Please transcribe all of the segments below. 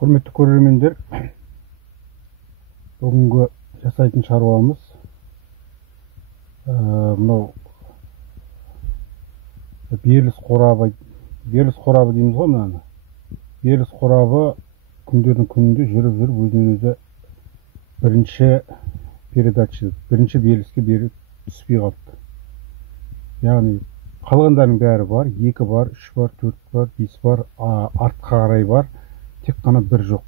Құрметті көрермендер, бүгінгі жасайтын шаруамыз мынау беріліс қорабы дейміз ғой мынаны. Беріліс қорабы күндердің күнінде жүріп өзінен-өзі бірінші беріліске түспей қалды. Яғни қалғандарының бәрі бар, 2 бар, 3 бар, 4 бар, 5 бар, артқа қарай бар. Тек қана бір жоқ.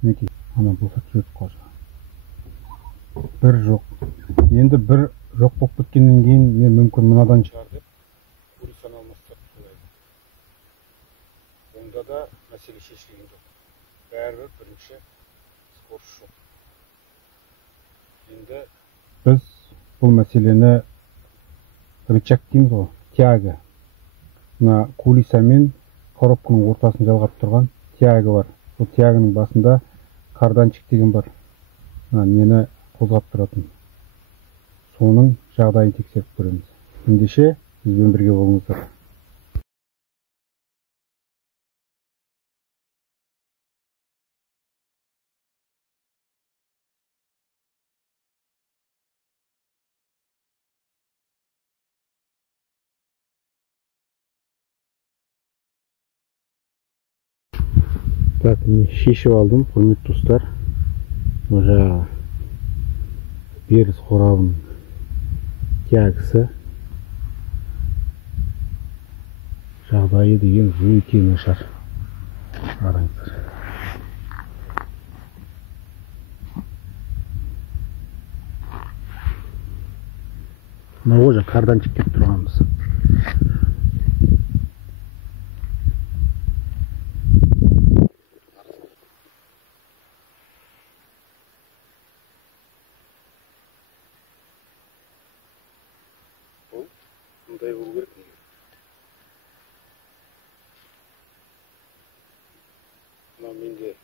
Мінекей, ана босап жүріп қалды. Бір жоқ. Енді бір жоқ болып кеткеннен кейін мен мүмкін мынадан шығар деп Кулисан алмастырып қояды. Онда да мәселе шешілген жоқ. Бәрібір бірінші скорс жоқ. Енді біз бұл мәселені рычаг дейміз ғой, тяга. Мына кулисамен коробканың ортасын жалғап тұрған тяга бар. Бұл тяганың басында карданчик деген бар. Нені қозғап тұратын. Соның жағдайын тексеріп көреміз. Ендеше бізбен бірге болыңыздар. Так, мен шешіп алдым, құрметті достар. Жаңағы беріліс қорабының тягісі. Жағдайы деген өте нашар. Қараңыздар. Мынау ғой карданчик келіп тұрғанымыз. Бұндай болу керек. Мынау менде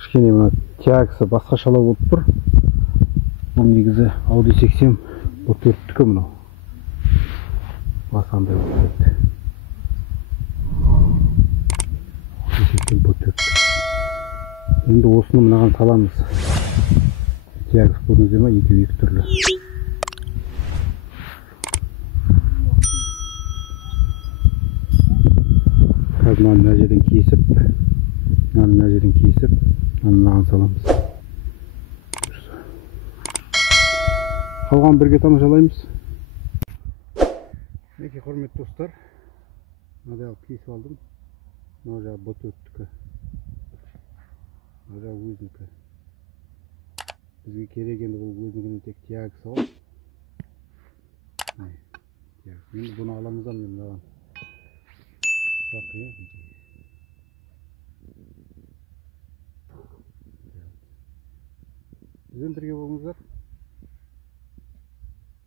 кішкене мына тягісі басқашалау болып тұр. Бұл негізі Audi 80 бұл 4-тікі мынау. Басқандай болып кетті. Audi 80 бұл 4-тікі. Енді осыны мынаған саламыз. Тягіс көрдіңіздер ме? Екі түрлі. Мына жерден кесіп, мынаған саламыз. Қалған бірге тамашалаймыз. Мінекей, құрметті достар, мынада кесіп алдым. Мына жағы б4-тікі. Мына жағы өзінікі. Бізге керек енді бұл өзінікінің тек тягісі ғой. Енді бұны аламыздан мен мынаған. Бізбен бірге болыңыздар.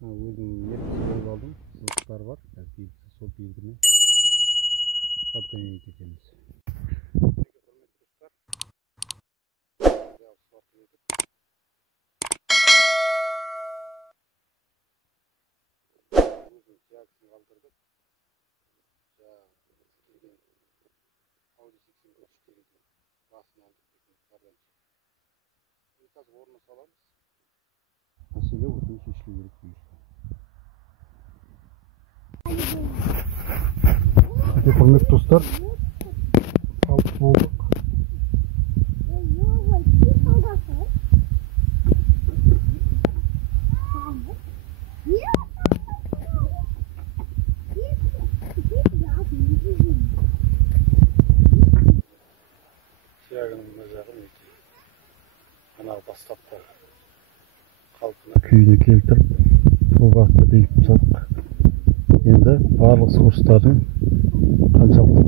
Өзінің ертісі болып алдым. Сызықтар бар. Сол белгімен подгонять етеміз. Audi 80 басын алдық деген карданчик. Қазір орнына саламыз. Мәселе осыны шешілу керек. Құрметті достар, алып болдық. Бастапқы қалпына күйіне келтіріп, сол бағытта бекітіп салдық. Енді барлық скорстардың қаншалықты